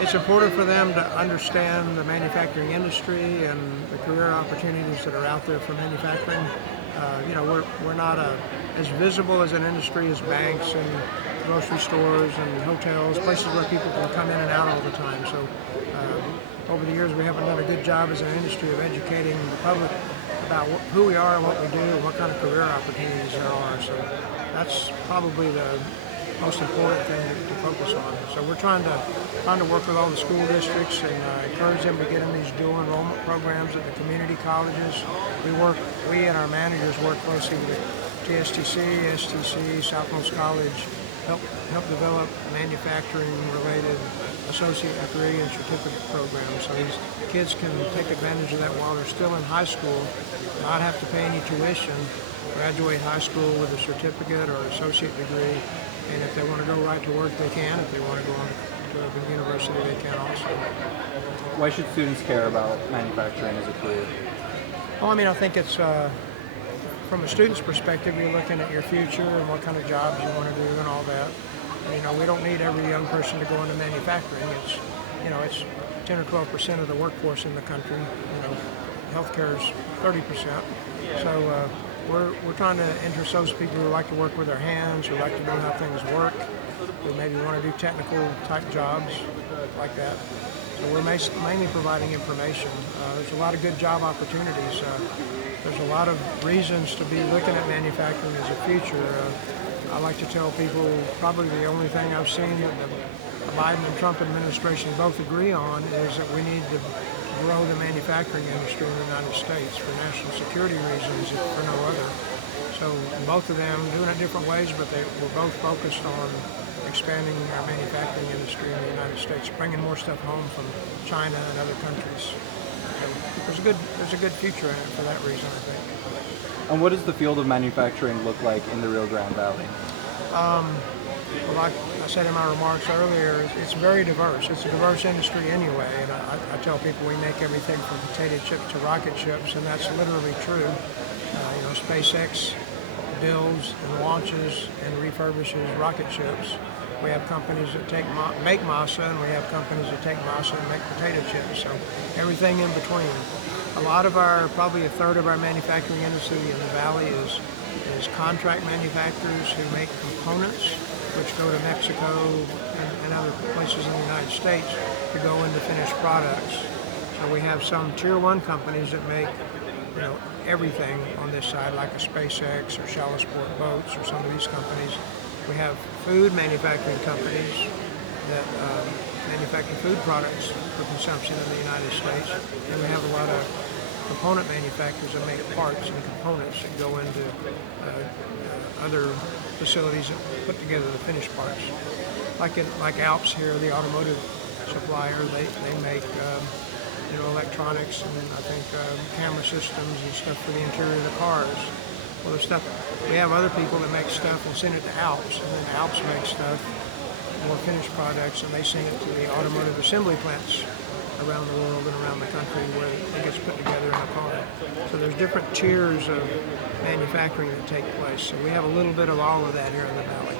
it's important for them to understand the manufacturing industry and the career opportunities that are out there for manufacturing. We're not as visible as an industry as banks and grocery stores and hotels, places where people can come in and out all the time. So over the years, we haven't done a good job as an industry of educating the public about who we are and what we do and what kind of career opportunities there are. So that's probably the most important thing to focus on. So we're trying to work with all the school districts and encourage them to get in these dual enrollment programs at the community colleges. We and our managers work closely with TSTC, STC, Southmost College, help develop manufacturing-related associate degree and certificate programs. So these kids can take advantage of that while they're still in high school, not have to pay any tuition, graduate high school with a certificate or associate degree, and if they want to go right to work, they can. If they want to go on to a university, they can also. Why should students care about manufacturing as a career? Well, I think it's from a student's perspective, you're looking at your future and what kind of jobs you want to do and all that. We don't need every young person to go into manufacturing. It's 10 or 12% of the workforce in the country. Healthcare is 30%. So we're trying to interest those people who like to work with their hands, who like to know how things work, who maybe want to do technical type jobs like that. So we're mainly providing information. There's a lot of good job opportunities. There's a lot of reasons to be looking at manufacturing as a future. I like to tell people probably the only thing I've seen that the Biden and Trump administration both agree on is that we need to grow the manufacturing industry in the United States for national security reasons, if for no other. So both of them doing it different ways, but we're both focused on expanding our manufacturing industry in the United States, bringing more stuff home from China and other countries. So there's a good future in it for that reason, I think. And what does the field of manufacturing look like in the Rio Grande Valley? Well, like I said in my remarks earlier, it's very diverse. It's a diverse industry anyway, and I tell people we make everything from potato chips to rocket ships, and that's literally true. SpaceX builds and launches and refurbishes rocket ships. We have companies that make masa, and we have companies that take masa and make potato chips, so everything in between. Probably a third of our manufacturing industry in the valley is contract manufacturers who make components, which go to Mexico and other places in the United States to go into finished products. So we have some tier 1 companies that make everything on this side, like a SpaceX or Shallow Sport Boats or some of these companies. We have food manufacturing companies that manufacture food products for consumption in the United States. And we have a lot of component manufacturers that make parts and components that go into other facilities that put together the finished parts. Like Alps here, the automotive supplier, they make electronics and I think camera systems and stuff for the interior of the cars. Well, we have other people that make stuff and send it to Alps, and then Alps makes stuff, more finished products, and they send it to the automotive assembly plants around the world and around the country where it gets put together in a car. So there's different tiers of manufacturing that take place. So we have a little bit of all of that here in the valley.